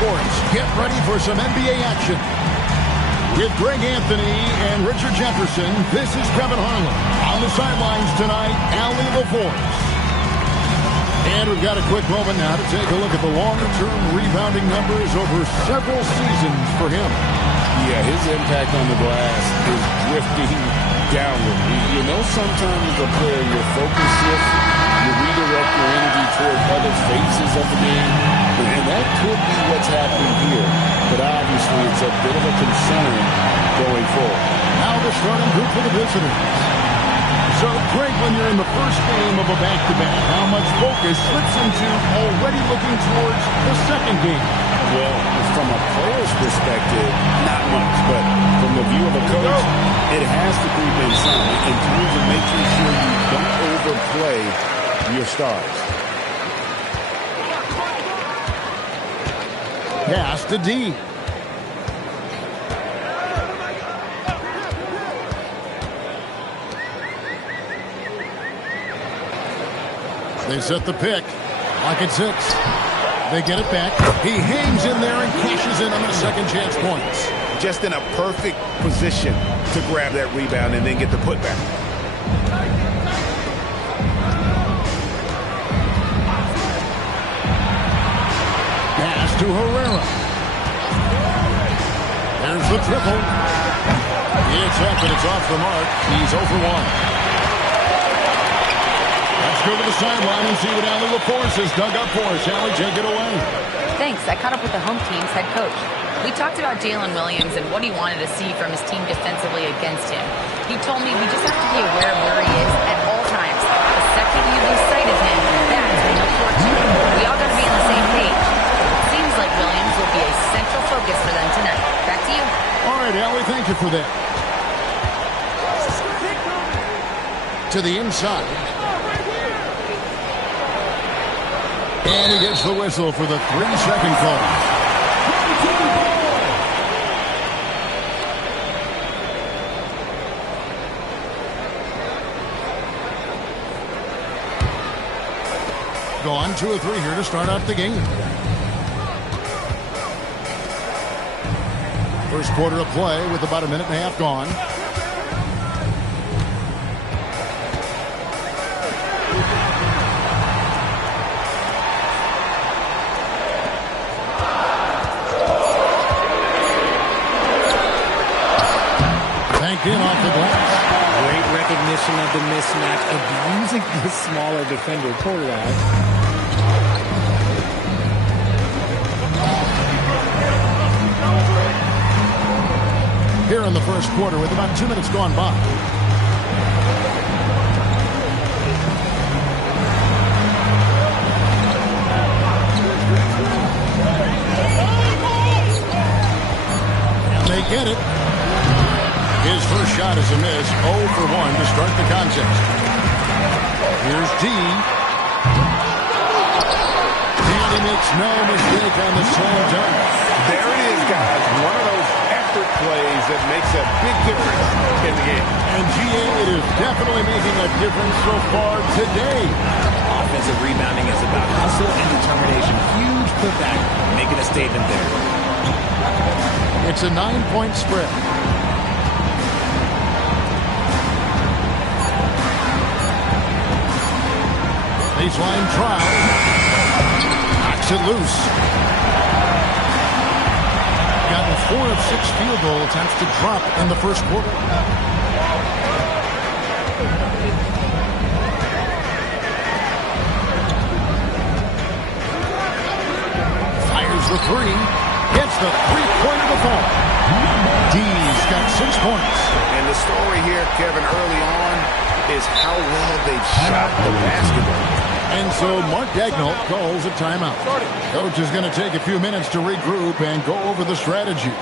sports, get ready for some NBA action. With Greg Anthony and Richard Jefferson, this is Kevin Harlan. On the sidelines tonight, Allie LaForce. And we've got a quick moment now to take a look at the longer-term rebounding numbers over several seasons for him. Yeah, his impact on the glass is drifting downward. You know, sometimes as a player, your focus shifts, you redirect your energy toward other phases of the game, and that could be what's happening here. But obviously, it's a bit of a concern going forward. Now the starting group for the visitors. So, Greg, when you're in the first game of a back-to-back, how much focus slips into already looking towards the second game? Well, from a player's perspective, not much. But from the view of a coach, it has to creep in some in terms of making sure you don't overplay your stars. Pass to D. They set the pick. Clock at 6. They get it back. He hangs in there and cashes in on the second chance points. Just in a perfect position to grab that rebound and then get the putback. Pass to Herrera. There's the triple. It's up and it's off the mark. He's 0 for 1. Let's go to the sideline and see what Allie LaForce has dug up for us. Allie, take it away. Thanks. I caught up with the home team's head coach. We talked about Jalen Williams and what he wanted to see from his team defensively against him. He told me we just have to be aware of where he is at all times. The second you lose sight of him, that's when he'll torch you. We all got to be on the same page. It seems like Williams will be a central focus for them tonight. Back to you. All right, Allie, thank you for that. To the inside. And he gets the whistle for the 3-second call. Gone 2 of 3 here to start out the game. First quarter of play with about a minute and a half gone. In off the glass. Great recognition of the mismatch, abusing the smaller defender. Poor lad. Here in the first quarter with about 2 minutes gone by. And they get it. His first shot is a miss, 0 for 1 to start the contest. Here's D. And he makes no mistake on the slam dunk. There it is, guys. One of those effort plays that makes a big difference in the game. And GA, it is definitely making a difference so far today. Offensive rebounding is about hustle and determination. Huge putback, making a statement there. It's a 9-point spread. Baseline trial. Knocks it loose. Gotten 4 of 6 field goal attempts to drop in the first quarter. Fires the 3. Gets the 3-pointer to fall. D's got 6 points. And the story here, Kevin, early on is how well they've shot the basketball. And so Mark Daigneault calls a timeout. Coach is going to take a few minutes to regroup and go over the strategy.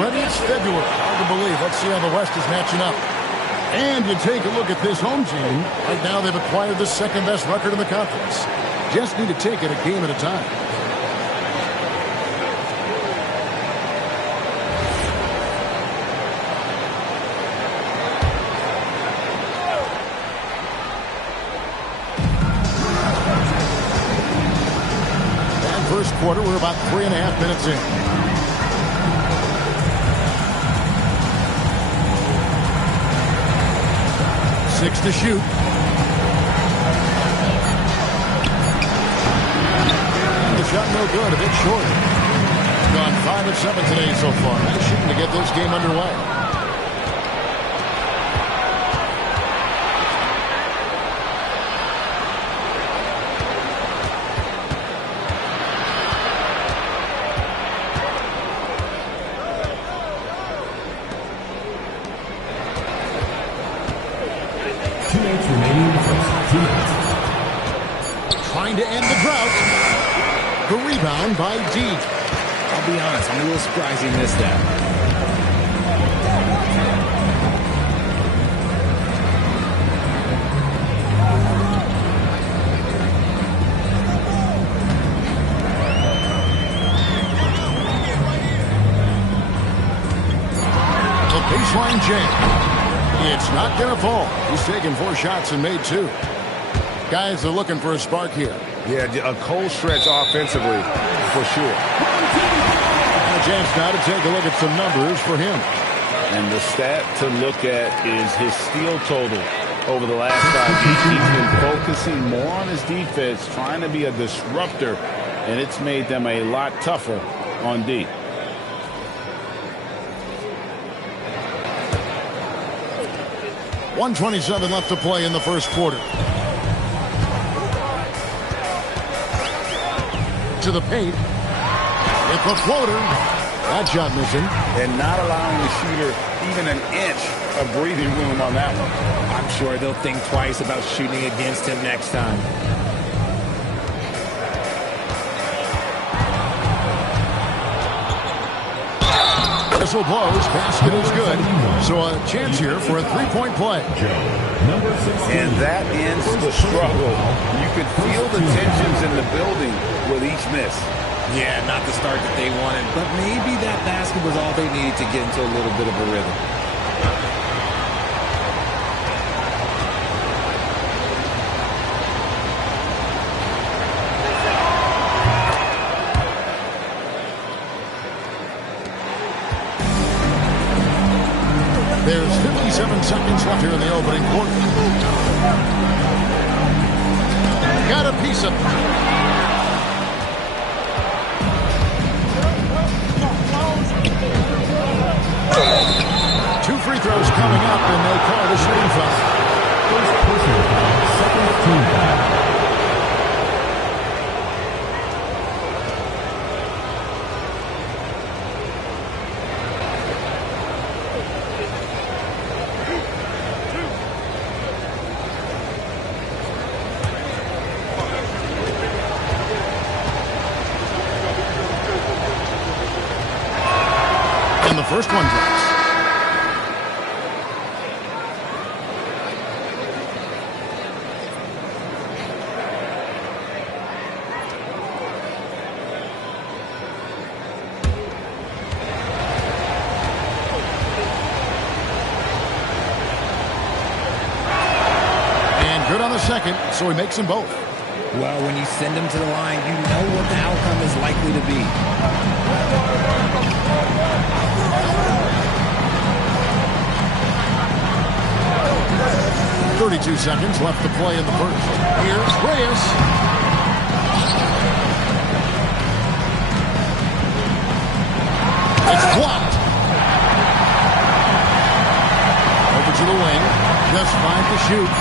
already it's February. Hard to believe. Let's see how the West is matching up. And you take a look at this home team. Right now they've acquired the second-best record in the conference. Just need to take it a game at a time. And first quarter, we're about 3.5 minutes in. 6 to shoot. And the shot no good, a bit short. Gone 5 of 7 today so far. Nice shooting to get this game underway. Trying to end the drought. The rebound by D. I'll be honest, I'm a little surprised he missed that. The baseline jam. It's not going to fall. He's taken 4 shots and made 2. Guys are looking for a spark here. Yeah, a cold stretch offensively, for sure. A chance now to take a look at some numbers for him. And the stat to look at is his steal total over the last 5 games. He's been focusing more on his defense, trying to be a disruptor, and it's made them a lot tougher on D. .127 left to play in the first quarter. To the paint. It's a floater. That shot missing. And not allowing the shooter even an inch of breathing room on that one. I'm sure they'll think twice about shooting against him next time. Whistle blows. Basket is good. So a chance here for a three-point play. And that ends the struggle. You could feel the tensions in the building with each miss. Yeah, not the start that they wanted, but maybe that basket was all they needed to get into a little bit of a rhythm. There's 57 seconds left here in the opening quarter. Got a piece of it. 2 free throws coming up, and they call the shooting foul. First personal foul, second team foul. And the first one drops. And good on the second, so he makes them both. Well, when you send them to the line, you know what the outcome is likely to be. 32 seconds left to play in the first. Here's Reyes. It's blocked. Over to the wing. Just 5 to shoot.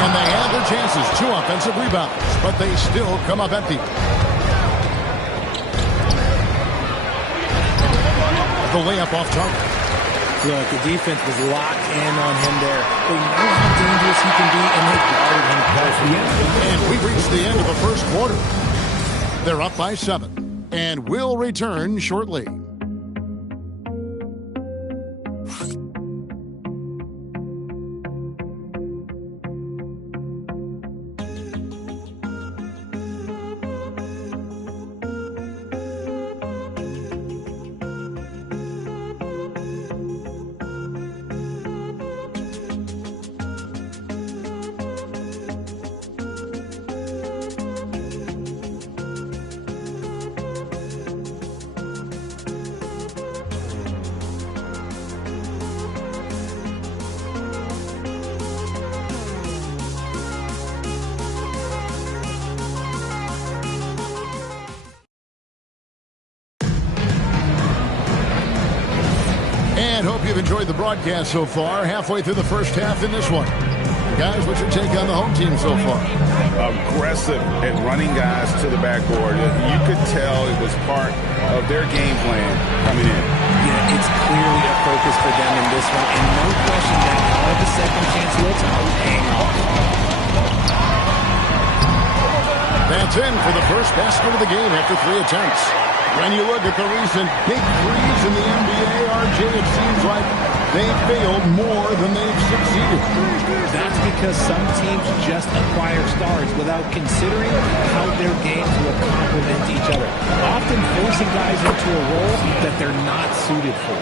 And they have their chances. 2 offensive rebounds, but they still come up empty. The layup off target. Look, the defense was locked in on him there. They know how dangerous he can be, and they guarded him perfectly. And we've reached the end of the first quarter. They're up by 7. And we'll return shortly. And hope you've enjoyed the broadcast so far. Halfway through the first half in this one. Guys, what's your take on the home team so far? Aggressive at running guys to the backboard. You could tell it was part of their game plan coming in. Yeah, it's clearly a focus for them in this one. And no question that all the second chance looks are paying off. That's in for the first basket of the game after 3 attempts. When you look at the recent big threes in the NBA, RJ, it seems like they've failed more than they've succeeded. That's because some teams just acquire stars without considering how their games will complement each other, often forcing guys into a role that they're not suited for.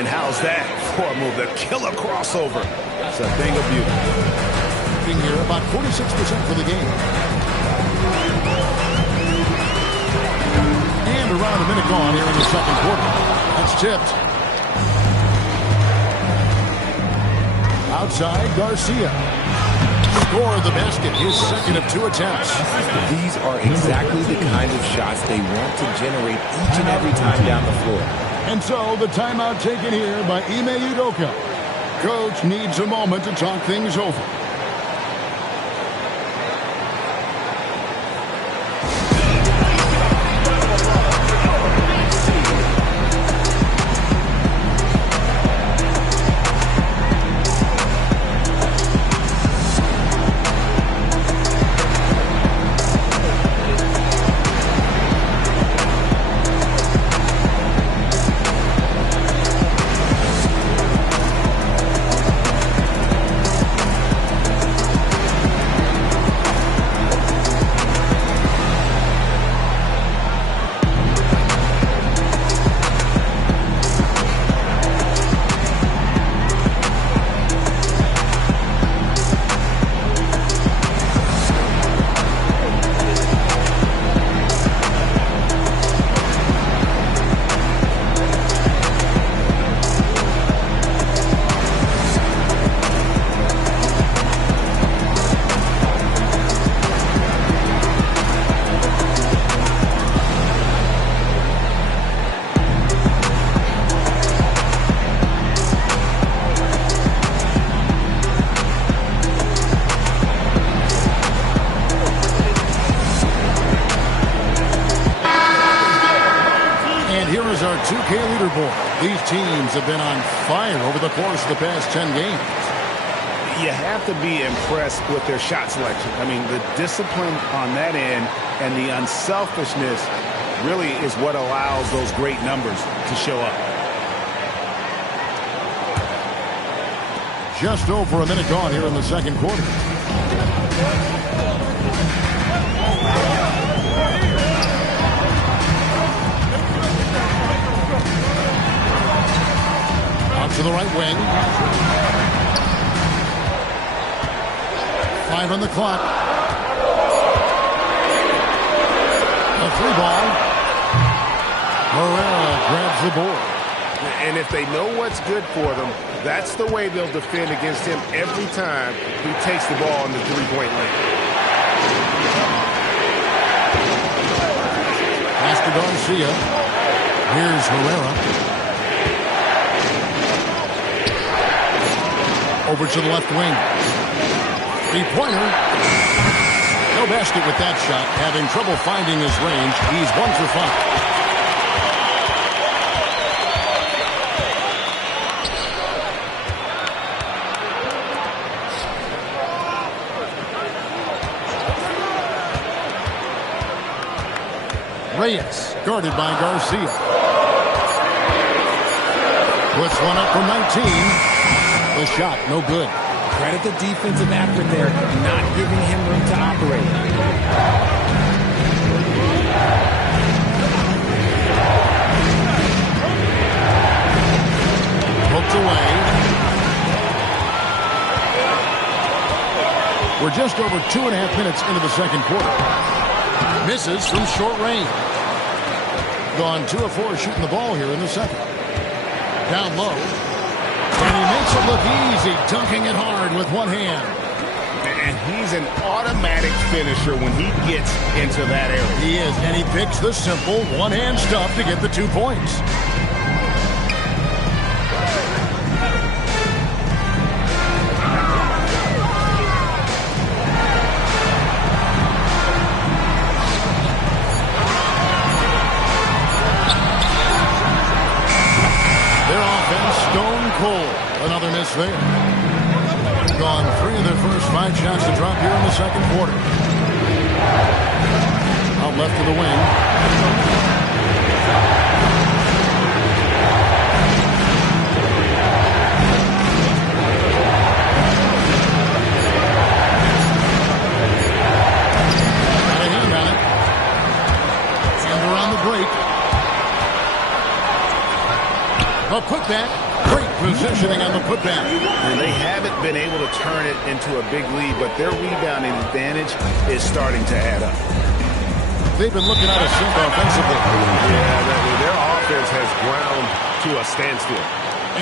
And how's that for a move? The killer crossover. It's a thing of beauty. Here, about 46% for the game. And around a minute gone here in the second quarter. That's tipped. Outside, Garcia. Scored the basket, his second of 2 attempts. These are exactly the kind of shots they want to generate each and every time down the floor. And so the timeout taken here by Ime Udoka. Coach needs a moment to talk things over. Our 2K leaderboard. These teams have been on fire over the course of the past 10 games. You have to be impressed with their shot selection. I mean, the discipline on that end and the unselfishness really is what allows those great numbers to show up. Just over a minute gone here in the second quarter. To the right wing. 5 on the clock. A 3-ball. Herrera grabs the board. And if they know what's good for them, that's the way they'll defend against him every time he takes the ball in the three-point lane. Pass to Garcia. Here's Herrera. Over to the left wing. 3-pointer. No basket with that shot. Having trouble finding his range. He's 1 for 5. Reyes, guarded by Garcia. Puts one up from 19. The shot, no good. Credit the defensive effort there, not giving him room to operate. Hooked away. We're just over 2.5 minutes into the second quarter. Misses from short range. Gone 2 of 4 shooting the ball here in the second. Down low. And he makes it look easy, dunking it hard with one hand. And he's an automatic finisher when he gets into that area. He is, and he picks the simple one-hand stuff to get the 2 points. Another miss there. Gone 3 of their first 5 shots to drop here in the second quarter. Out left to the wing. Got a hand on it. And around the break. A putback. Great positioning on the putback. And they haven't been able to turn it into a big lead, but their rebounding advantage is starting to add up. They've been looking out of sync offensively. Yeah, their offense has ground to a standstill.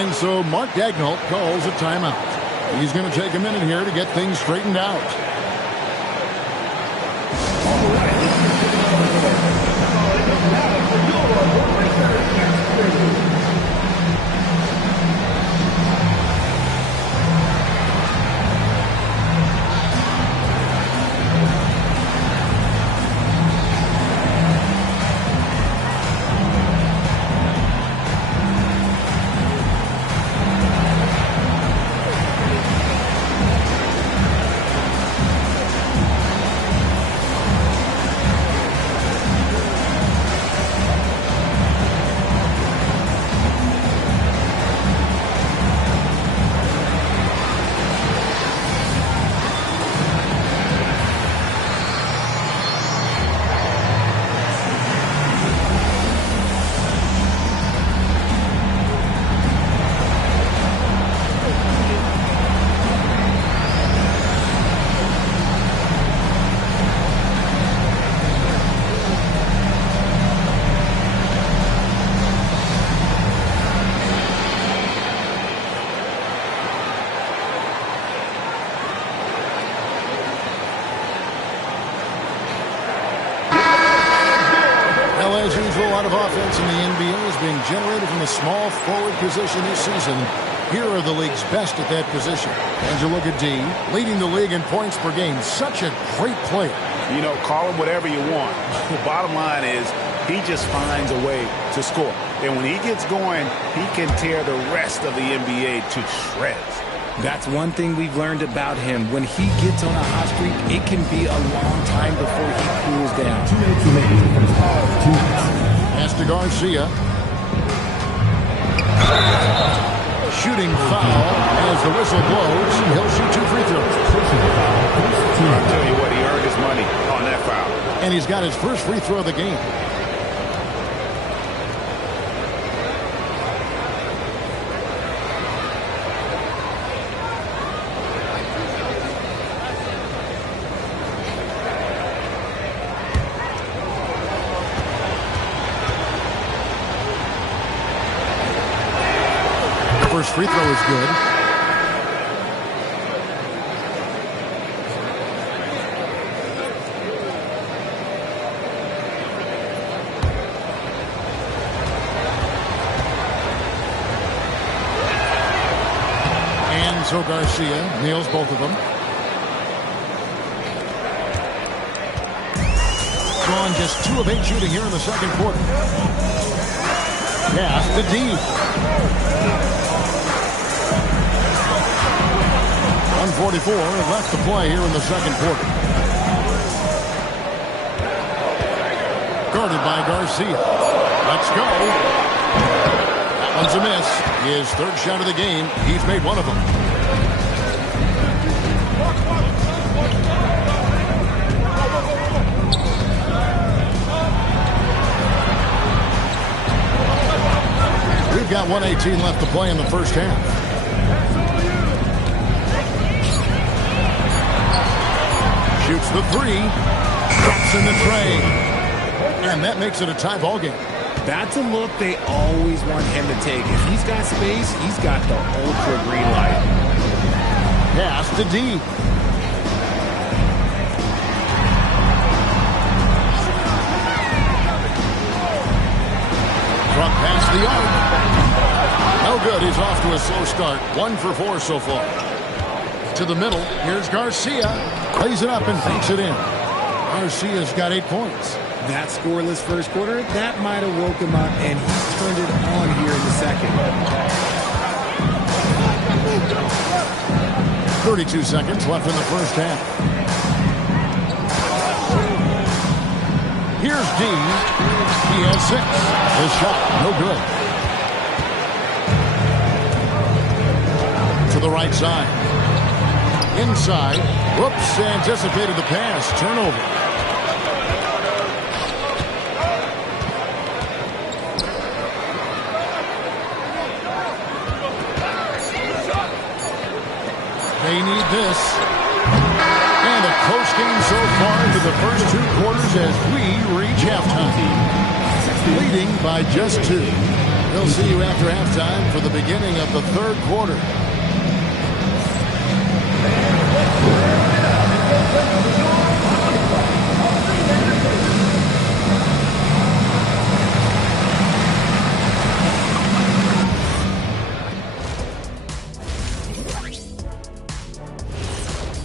And so Mark Daigneault calls a timeout. He's going to take a minute here to get things straightened out. A lot of offense in the NBA is being generated from the small forward position this season. Here are the league's best at that position. As you look at D, leading the league in points per game. Such a great player. You know, call him whatever you want. The bottom line is he just finds a way to score. And when he gets going, he can tear the rest of the NBA to shreds. That's one thing we've learned about him. When he gets on a hot streak, it can be a long time before he cools down. Pass to Garcia. Shooting foul as the whistle blows. He'll shoot 2 free throws. I'll tell you what, he earned his money on that foul. And he's got his first free throw of the game. First free throw is good. And so Garcia nails both of them. Gone just 2 of 8 shooting here in the second quarter. Pass to D. 1:44 left to play here in the second quarter. Guarded by Garcia. Let's go. That one's a miss. His third shot of the game. He's made one of them. We've got 1:18 left to play in the first half. Shoots the three. Drops in the tray. And that makes it a tie ball game. That's a look they always want him to take. If he's got space, he's got the ultra green light. Pass to D. Front past the arc. No good. He's off to a slow start. 1 for 4 so far. To the middle. Here's Garcia. Plays it up and takes it in. Garcia's got 8 points. That scoreless first quarter, that might have woke him up, and he's turned it on here in the second. 32 seconds left in the first half. Here's D. He has 6. His shot, no good. To the right side. Inside. Whoops, anticipated the pass. Turnover. They need this. And a close game so far into the first 2 quarters as we reach halftime. Leading by just 2. We'll see you after halftime for the beginning of the third quarter.